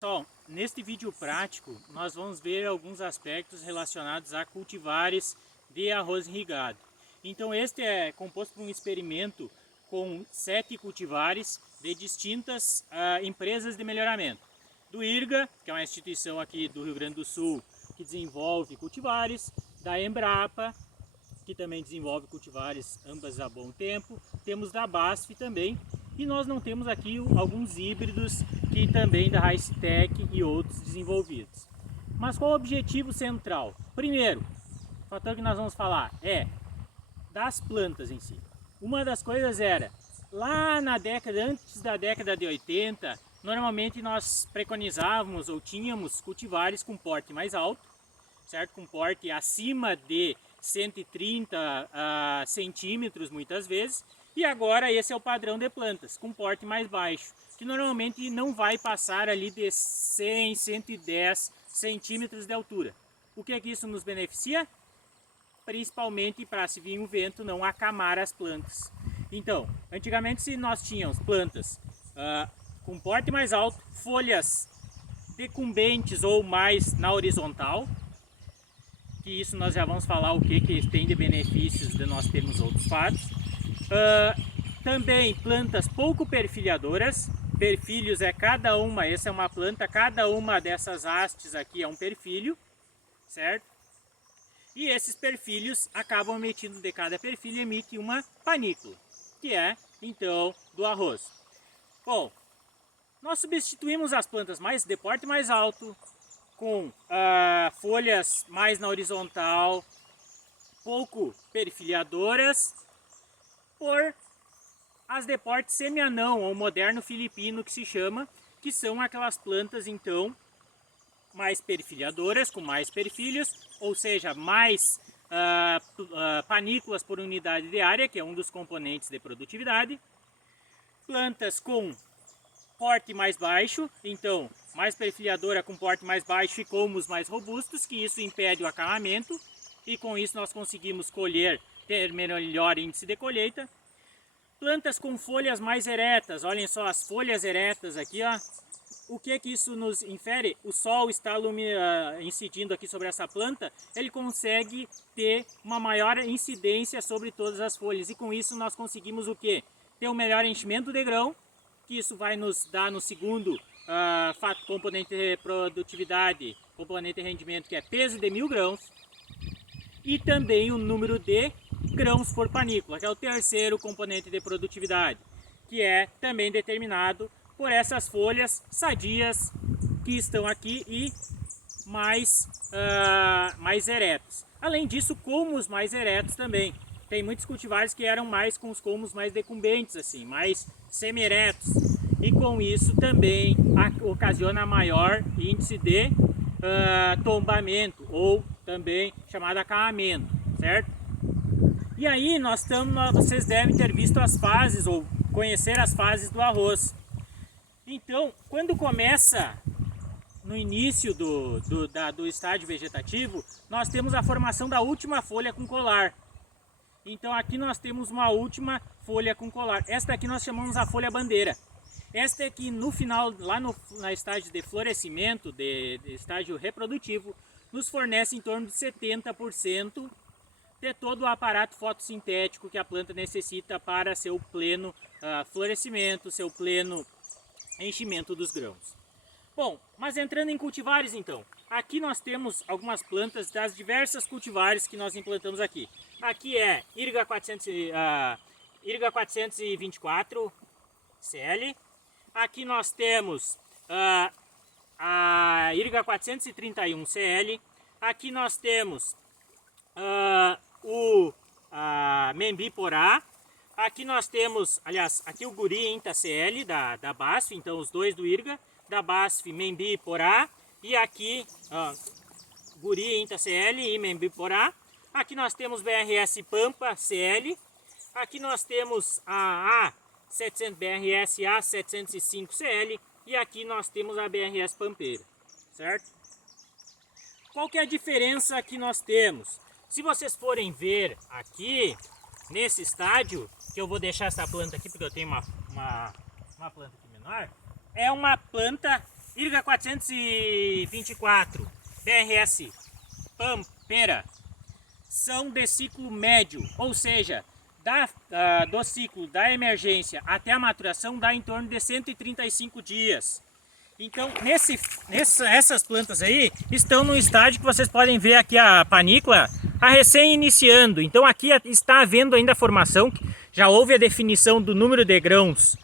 Pessoal, neste vídeo prático nós vamos ver alguns aspectos relacionados a cultivares de arroz irrigado. Então este é composto por um experimento com 7 cultivares de distintas empresas de melhoramento. Do IRGA, que é uma instituição aqui do Rio Grande do Sul que desenvolve cultivares, da Embrapa, que também desenvolve cultivares ambas há bom tempo, temos da BASF também, e nós não temos aqui alguns híbridos que também da Racetec e outros desenvolvidos. Mas qual o objetivo central? Primeiro, o fator que nós vamos falar é das plantas em si. Uma das coisas era, lá na década, antes da década de 80, normalmente nós preconizávamos ou tínhamos cultivares com porte mais alto, certo? Com porte acima de 130 centímetros muitas vezes, e agora esse é o padrão de plantas, com porte mais baixo, que normalmente não vai passar ali de 100, 110 centímetros de altura. O que é que isso nos beneficia? Principalmente para, se vir um vento, não acamar as plantas. Então, antigamente se nós tínhamos plantas com porte mais alto, folhas decumbentes ou mais na horizontal, que isso nós já vamos falar o que tem de benefícios de nós termos outros fatos. Também plantas pouco perfilhadoras. Perfilhos é cada uma, essa é uma planta, cada uma dessas hastes aqui é um perfilho, certo? E esses perfilhos acabam emitindo, de cada perfilho emite uma panícula, que é então do arroz. Bom, nós substituímos as plantas de porte mais alto, com folhas mais na horizontal, pouco perfilhadoras, por as de porte semi-anão, ou moderno filipino que se chama, que são aquelas plantas então mais perfilhadoras, com mais perfilhos, ou seja, mais panículas por unidade de área, que é um dos componentes de produtividade. Plantas com porte mais baixo, então mais perfilhadora com porte mais baixo e colmos mais robustos, que isso impede o acamamento, e com isso nós conseguimos ter melhor índice de colheita. Plantas com folhas mais eretas, olhem só as folhas eretas aqui, ó. O que isso nos infere? O sol está incidindo aqui sobre essa planta, ele consegue ter uma maior incidência sobre todas as folhas, e com isso nós conseguimos o quê? Ter um melhor enchimento de grão, que isso vai nos dar no segundo componente de produtividade, componente de rendimento, que é peso de 1000 grãos, e também o número de grãos por panícula, que é o terceiro componente de produtividade, que é também determinado por essas folhas sadias que estão aqui e mais eretos. Além disso, colmos mais eretos também. Tem muitos cultivares que eram mais com os colmos mais decumbentes, assim, mais semi-eretos. E com isso também ocasiona maior índice de tombamento, ou também chamado acamamento, certo? E aí vocês devem ter visto as fases, ou conhecer as fases do arroz. Então, quando começa no início do estágio vegetativo, nós temos a formação da última folha com colar. Então aqui nós temos uma última folha com colar. Esta aqui nós chamamos a folha bandeira. Esta aqui no final, lá na estágio de florescimento, de estágio reprodutivo, nos fornece em torno de 70% de todo o aparato fotossintético que a planta necessita para seu pleno florescimento, seu pleno enchimento dos grãos. Bom, mas entrando em cultivares então, aqui nós temos algumas plantas das diversas cultivares que nós implantamos aqui. Aqui é IRGA 424 CL, aqui nós temos a IRGA 431 CL, aqui nós temos o Membi-Porá, aqui nós temos, aliás, aqui o Guri Inta CL da BASF, então os dois do IRGA, da BASF, Membi-Porá, e aqui Guri Inta CL e Membi-Porá. Aqui nós temos BRS Pampa CL, aqui nós temos a BRS A705 CL, e aqui nós temos a BRS Pampeira, certo? Qual que é a diferença que nós temos? Se vocês forem ver aqui, nesse estádio, que eu vou deixar essa planta aqui, porque eu tenho uma planta aqui menor, é uma planta IRGA 424, BRS Pampera, são de ciclo médio, ou seja, do ciclo da emergência até a maturação dá em torno de 135 dias. Então, essas plantas aí estão no estágio que vocês podem ver aqui a panícula recém iniciando. Então aqui está havendo ainda a formação, já houve a definição do número de grãos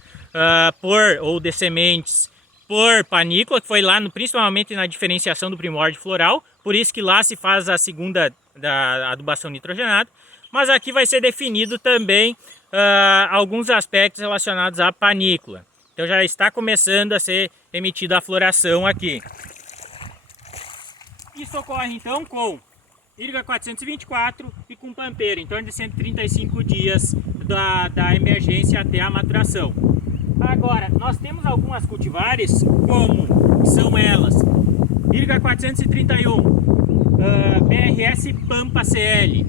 ou de sementes por panícula, que foi lá principalmente na diferenciação do primórdio floral, por isso que lá se faz a segunda da adubação nitrogenada. Mas aqui vai ser definido também alguns aspectos relacionados à panícula. Então já está começando a ser emitida a floração aqui. Isso ocorre então com IRGA 424 e com Pampera, em torno de 135 dias da emergência até a maturação. Agora, nós temos algumas cultivares, como são elas: IRGA 431, BRS Pampa CL,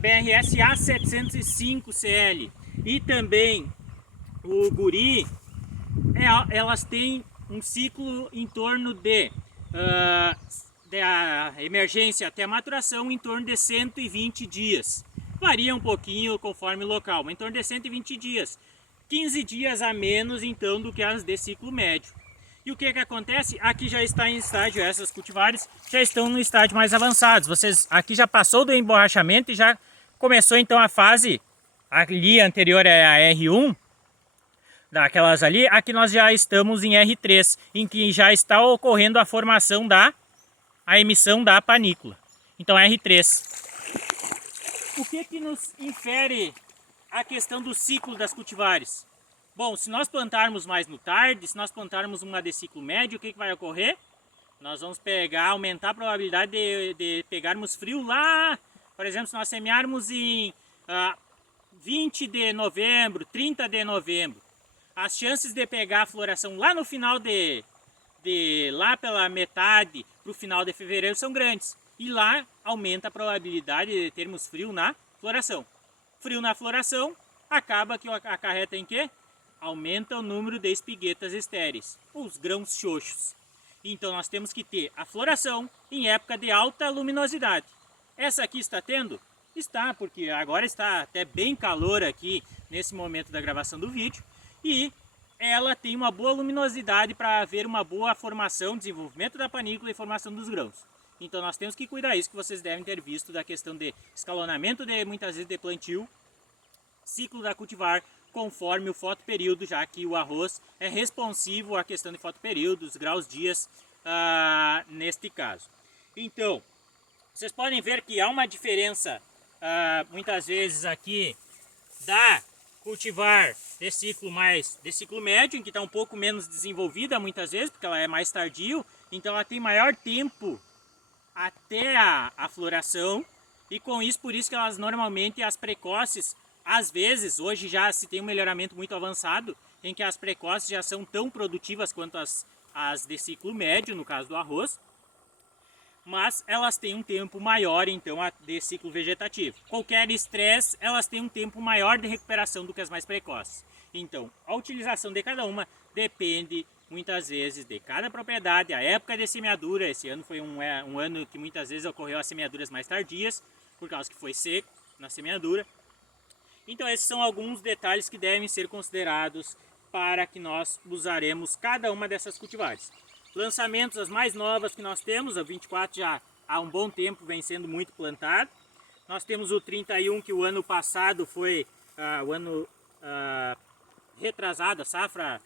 BRS A705 CL e também o Guri. Elas têm um ciclo em torno da emergência até a maturação em torno de 120 dias. Varia um pouquinho conforme o local, mas em torno de 120 dias. 15 dias a menos então do que as de ciclo médio. E o que acontece? Aqui já está em estágio, essas cultivares já estão no estágio mais avançados. Aqui já passou do emborrachamento e já começou então a fase ali anterior à R1. Daquelas ali, aqui nós já estamos em R3, em que já está ocorrendo a formação a emissão da panícula. Então R3. O que nos infere a questão do ciclo das cultivares? Bom, se nós plantarmos mais no tarde, se nós plantarmos uma de ciclo médio, o que vai ocorrer? Nós vamos aumentar a probabilidade de pegarmos frio lá, por exemplo, se nós semearmos em 20 de novembro, 30 de novembro. As chances de pegar a floração lá no final lá pela metade para o final de fevereiro são grandes. E lá aumenta a probabilidade de termos frio na floração. Frio na floração acaba que acarreta em quê? Aumenta o número de espiguetas estéreis, os grãos xoxos. Então nós temos que ter a floração em época de alta luminosidade. Essa aqui está tendo? Está, porque agora está até bem calor aqui nesse momento da gravação do vídeo. E ela tem uma boa luminosidade para haver uma boa formação, desenvolvimento da panícula e formação dos grãos. Então nós temos que cuidar isso que vocês devem ter visto da questão de escalonamento muitas vezes de plantio, ciclo da cultivar conforme o fotoperíodo, já que o arroz é responsivo à questão de fotoperíodos, graus dias neste caso. Então, vocês podem ver que há uma diferença muitas vezes aqui da cultivar de ciclo médio, em que está um pouco menos desenvolvida muitas vezes, porque ela é mais tardio, então ela tem maior tempo até a floração, e com isso, por isso que elas normalmente, as precoces, às vezes, hoje já se tem um melhoramento muito avançado, em que as precoces já são tão produtivas quanto as de ciclo médio, no caso do arroz, mas elas têm um tempo maior, então, de ciclo vegetativo. Qualquer estresse, elas têm um tempo maior de recuperação do que as mais precoces. Então, a utilização de cada uma depende, muitas vezes, de cada propriedade, a época de semeadura. Esse ano foi um ano que muitas vezes ocorreu as semeaduras mais tardias, por causa que foi seco na semeadura. Então, esses são alguns detalhes que devem ser considerados para que nós usaremos cada uma dessas cultivares. Lançamentos, as mais novas que nós temos, a 24 já há um bom tempo vem sendo muito plantado. Nós temos o 31, que o ano passado foi o ano retrasado, a safra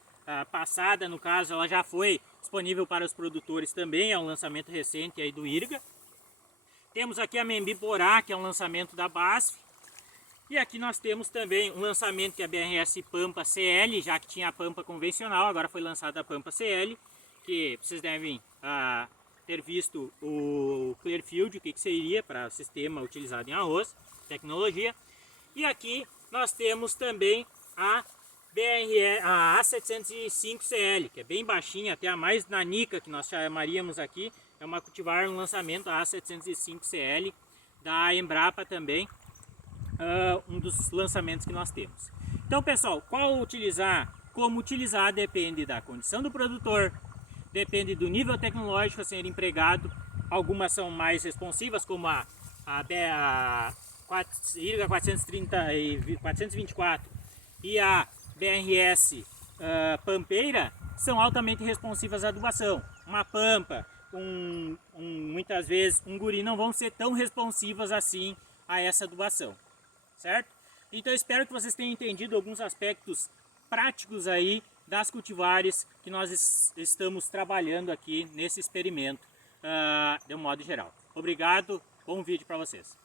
passada, no caso, ela já foi disponível para os produtores também, é um lançamento recente aí do IRGA. Temos aqui a Membi Borá, que é um lançamento da BASF. E aqui nós temos também um lançamento que é a BRS Pampa CL, já que tinha a Pampa convencional, agora foi lançada a Pampa CL, que vocês devem ter visto o Clearfield, o que seria para o sistema utilizado em arroz, tecnologia. E aqui nós temos também a A705 CL, que é bem baixinha, até a mais nanica que nós chamaríamos aqui, é uma cultivar um lançamento, a A705 CL, da Embrapa também, um dos lançamentos que nós temos. Então pessoal, como utilizar depende da condição do produtor, depende do nível tecnológico a ser empregado. Algumas são mais responsivas, como a IRGA 424 e a BRS Pampeira, são altamente responsivas à adubação. Uma pampa, muitas vezes um guri não vão ser tão responsivas assim a essa adubação, certo? Então eu espero que vocês tenham entendido alguns aspectos práticos aí das cultivares que nós estamos trabalhando aqui nesse experimento de um modo geral. Obrigado, bom vídeo para vocês.